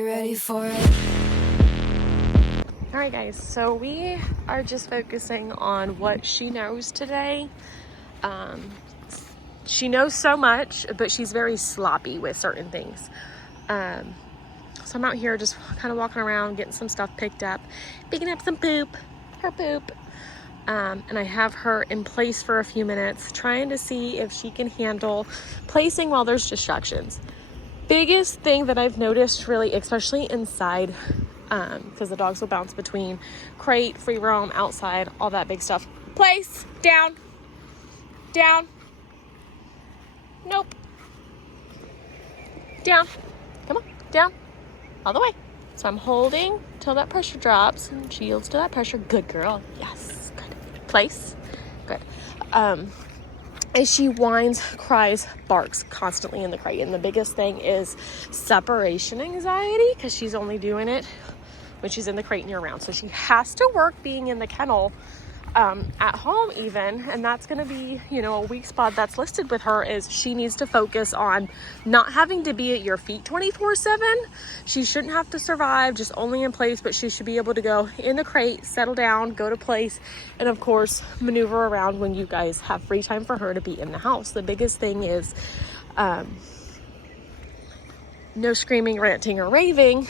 Ready for it. All right, guys, so we are just focusing on what she knows today. She knows so much, but she's very sloppy with certain things. So I'm out here just kind of walking around, getting some stuff picked up, picking up some poop, her poop. And I have her in place for a few minutes, trying to see if she can handle placing while there's distractions. Biggest thing that I've noticed, really, especially inside, because the dogs will bounce between crate, free roam, outside, all that big stuff. Place, down, down, nope, down, come on, down, all the way. So I'm holding till that pressure drops, and she yields to that pressure. Good girl, yes, good. Place, good. As she whines, cries, barks constantly in the crate. And the biggest thing is separation anxiety, because she's only doing it when she's in the crate and year round. So she has to work being in the kennel at home even. And that's going to be, a weak spot that's listed with her is she needs to focus on not having to be at your feet 24/7. She shouldn't have to survive just only in place, but she should be able to go in the crate, settle down, go to place, and of course, maneuver around when you guys have free time for her to be in the house. The biggest thing is no screaming, ranting, or raving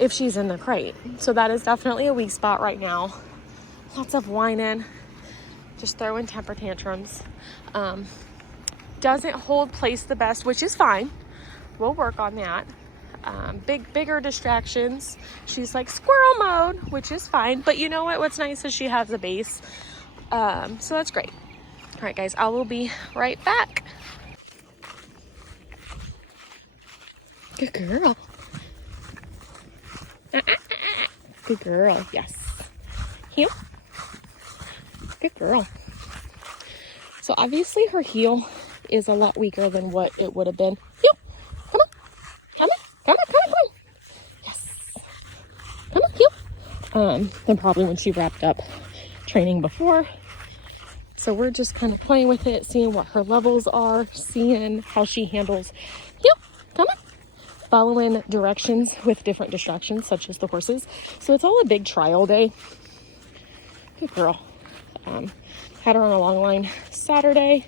if she's in the crate. So that is definitely a weak spot right now. Lots of whining, just throwing temper tantrums. Doesn't hold place the best, which is fine. We'll work on that. Bigger distractions. She's like squirrel mode, which is fine. But you know what? What's nice is she has a base. So that's great. All right, guys, I will be right back. Good girl. Good girl, yes. Heel. Good girl. So obviously her heel is a lot weaker than what it would have been. Heel. Come on. Come on. Come on. Come on. Come on. Yes. Come on. Heel. Than probably when she wrapped up training before. So we're just kind of playing with it, seeing what her levels are, seeing how she handles. Heel. Come on. Following directions with different distractions, such as the horses. So it's all a big trial day. Good girl. Had her on a long line Saturday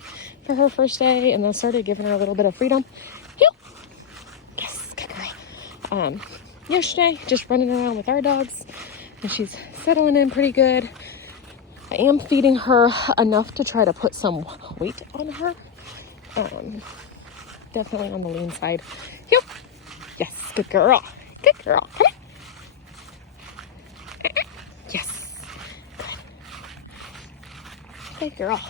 for her first day, and then started giving her a little bit of freedom. Heel. Yes, good girl. Yesterday, just running around with our dogs, and she's settling in pretty good. I am feeding her enough to try to put some weight on her. Definitely on the lean side. Heel. Yes, good girl. Good girl. Come on. Yes. Good girl.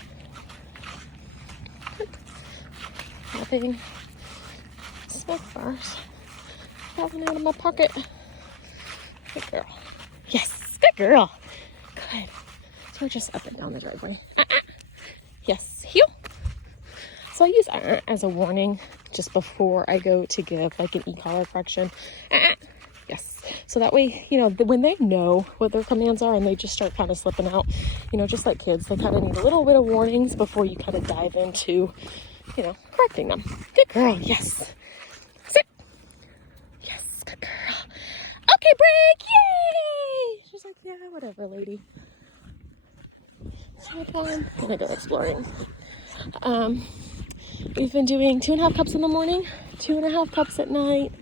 Having smoke bars falling out of my pocket. Good girl. Yes, good girl. Good. So we're just up and down the driveway. Yes, heel. So I use as a warning just before I go to give like an e-collar correction. Yes. So that way, when they know what their commands are and they just start kind of slipping out, just like kids, they kind of need a little bit of warnings before you kind of dive into, correcting them. Good girl. Yes. Sit. Yes. Good girl. Okay, break. Yay. She's like, yeah, whatever, lady. So I'm gonna go exploring. We've been doing 2.5 cups in the morning, 2.5 cups at night.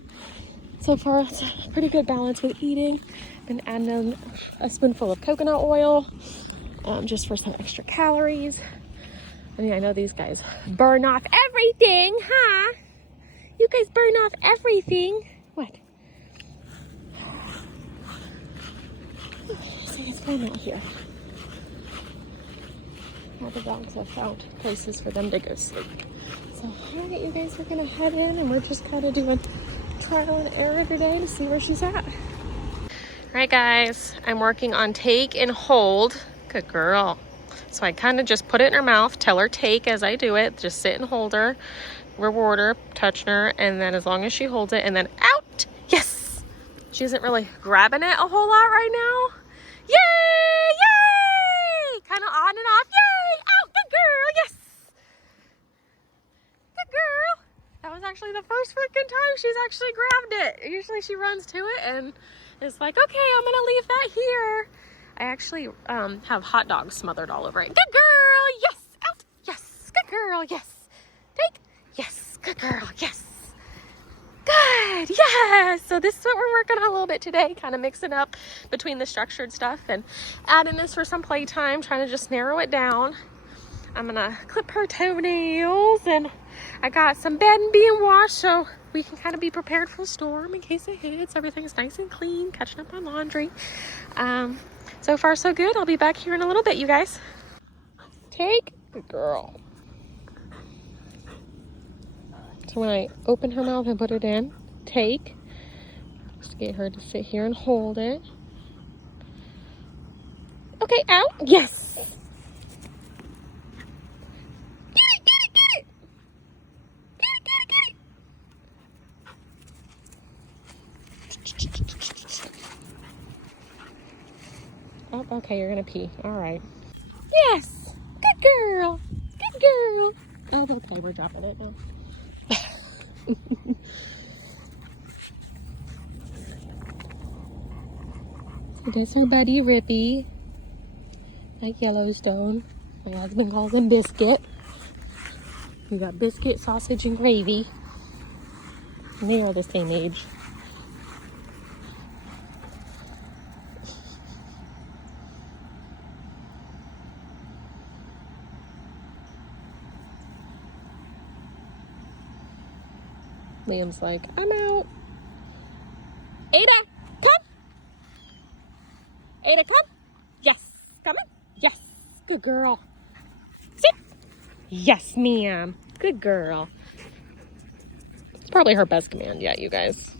So far, it's a pretty good balance with eating. Been adding a spoonful of coconut oil, just for some extra calories. I mean, I know these guys burn off everything, huh? You guys burn off everything. What? See what's going on here. All the dogs have found places for them to go sleep. So, all right, you guys, we're gonna head in, and we're just kind of doing trial and error today to see where she's at. All right, guys, I'm working on take and hold. Good girl. So I kind of just put it in her mouth, tell her take as I do it, just sit and hold her, reward her, touch her, and then as long as she holds it, and then out. Yes. She isn't really grabbing it a whole lot right now. Yay, yay. Kind of on and off. Yay, out. Good girl. Yes. Good girl. That was actually the first freaking time she's actually grabbed it. Usually she runs to it and is like, okay, I'm gonna leave that here. I actually have hot dogs smothered all over it. Good girl, yes, out, yes, good girl, yes. Take, yes, good girl, yes. Good, yes. So this is what we're working on a little bit today, kind of mixing up between the structured stuff and adding this for some playtime, trying to just narrow it down. I'm gonna clip her toenails, and I got some bedding being washed so we can kind of be prepared for a storm in case it hits. Everything's nice and clean, catching up on laundry. So far so good. I'll be back here in a little bit, you guys. Take, good girl. So when I open her mouth and put it in, take, just get her to sit here and hold it. Okay, out, yes. Get it, get it, get it. Get it, get it, get it. Oh, okay, you're gonna pee, all right. Yes, good girl, good girl. Oh, okay, we're dropping it now. So that's our buddy Rippy at Yellowstone. My husband calls him Biscuit. We got biscuit, sausage, and gravy. And they are the same age. Liam's like, I'm out. Ada, come. Ada, come. Yes. Coming. Yes. Good girl. Sit. Yes, ma'am. Good girl. It's probably her best command yet, you guys.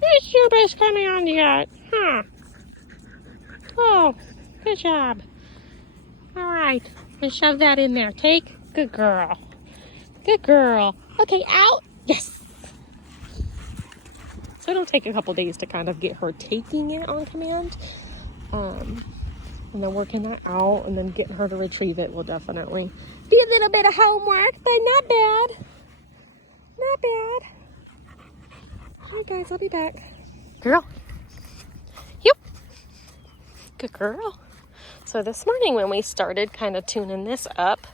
It's your best command yet. Huh. Oh, good job. All right. Let's shove that in there. Take. Good girl. Good girl. Okay, out. Yes. So it'll take a couple days to kind of get her taking it on command. And then working that out and then getting her to retrieve it will definitely be a little bit of homework, but not bad. Not bad. All right, guys, I'll be back. Girl. Yep. Good girl. So this morning when we started kind of tuning this up,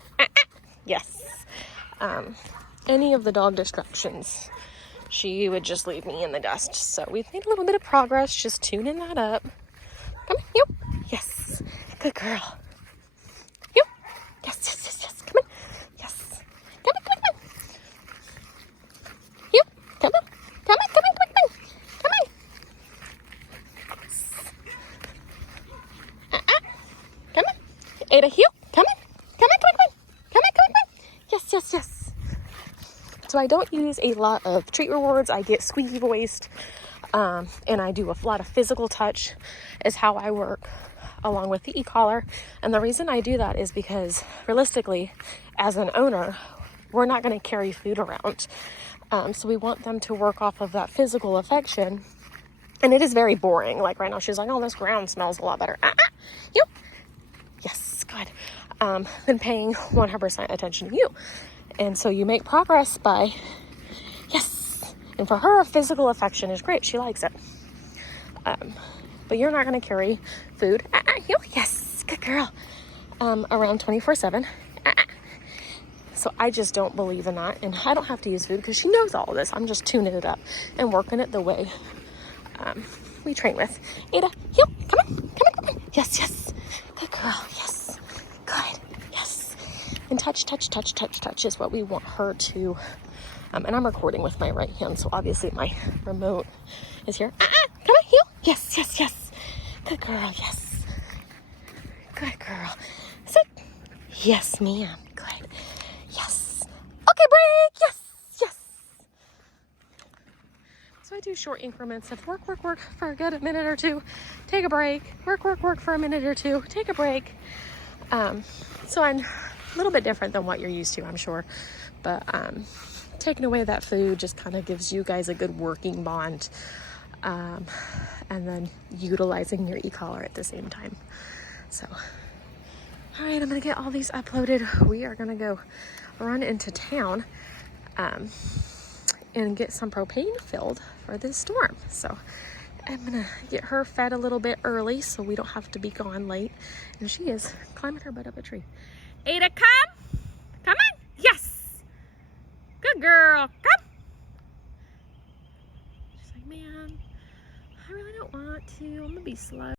yes, any of the dog distractions, she would just leave me in the dust. So we've made a little bit of progress just tuning that up. Come on, yep. Yes. Good girl. Yep. Yes, yes, yes, yes. Come on. Yes. Come on, come on. Yep. Come on. Come on, come on, come on. Come on. Yes. Come on. Ada, heel. Come on. Come on, come on, come on. Come on, come on, come on. Yes, yes, yes. So I don't use a lot of treat rewards. I get squeaky voiced. And I do a lot of physical touch is how I work along with the e-collar. And the reason I do that is because realistically, as an owner, we're not going to carry food around. So we want them to work off of that physical affection. And it is very boring. Like right now, she's like, oh, this ground smells a lot better. Yep. Yes, good. Than paying 100% attention to you. And so you make progress by, yes. And for her, physical affection is great. She likes it. But you're not going to carry food. Yes, good girl. Around 24/7. So I just don't believe in that. And I don't have to use food because she knows all of this. I'm just tuning it up and working it the way we train with. Ada, heel, come on, come on, come on. Yes, yes. Good girl, yes. Good, yes. And touch, touch, touch, touch, touch is what we want her to. And I'm recording with my right hand, so obviously my remote is here. Come on, heel. Yes, yes, yes. Good girl, yes. Good girl. Sit. Yes, ma'am. Good. Yes. Okay, break. Yes, yes. So I do short increments of work, work, work for a good minute or two. Take a break. Work, work, work for a minute or two. Take a break. So I'm a little bit different than what you're used to, I'm sure. But taking away that food just kind of gives you guys a good working bond. And then utilizing your e-collar at the same time. So, all right, I'm gonna get all these uploaded. We are gonna go run into town and get some propane filled for this storm. So I'm gonna get her fed a little bit early so we don't have to be gone late. And she is climbing her butt up a tree. Ada, come! Come on! Yes! Good girl! Come! She's like, man, I really don't want to. I'm gonna be slow.